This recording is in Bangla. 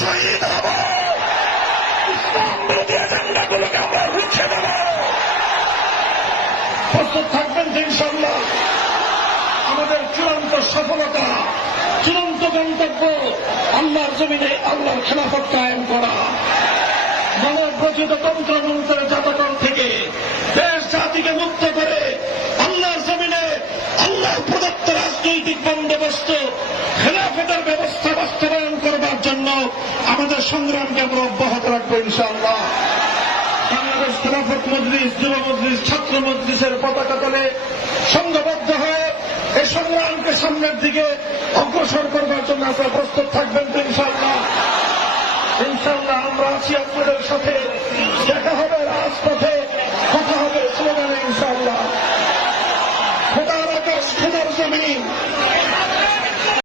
শহীদ হব, ইসলাম বিরোধী এজেন্ডাগুলোকে আমরা রুখে দেব। প্রস্তুত থাকবেন যে ইনশাআল্লাহ আমাদের চূড়ান্ত সফলতা, চূড়ান্ত গন্তব্য আল্লাহর জমিনে আল্লাহর খেলাফত কায়েম করা, মানব রচিত তন্ত্রমন্ত্রের জাতকল থেকে দেশ জাতিকে মুক্ত করে আল্লাহর জমিনে আল্লাহর প্রদত্ত রাজনৈতিক বন্দোবস্ত খেলাফতের ব্যবস্থা বাস্তবায়ন করবার জন্য আমাদের সংগ্রামকে আমরা অব্যাহত রাখবো ইনশাআল্লাহ। বাংলাদেশ খেলাফত মজলিস, যুব মজলিস, ছাত্র মজলিসের পতাকা তলে সংঘবদ্ধ হয়ে এই সংগ্রামকে সামনের দিকে অগ্রসর করবার জন্য আপনারা প্রস্তুত থাকবেন তো ইনশাআল্লাহ। ইনশাআল্লাহ আমরা আছি আপনাদের সাথে, দেখা হবে রাজপথে, কথা হবে স্লোগানে ইনশাআল্লাহ। খোদার আকাশ, খোদার জমিন,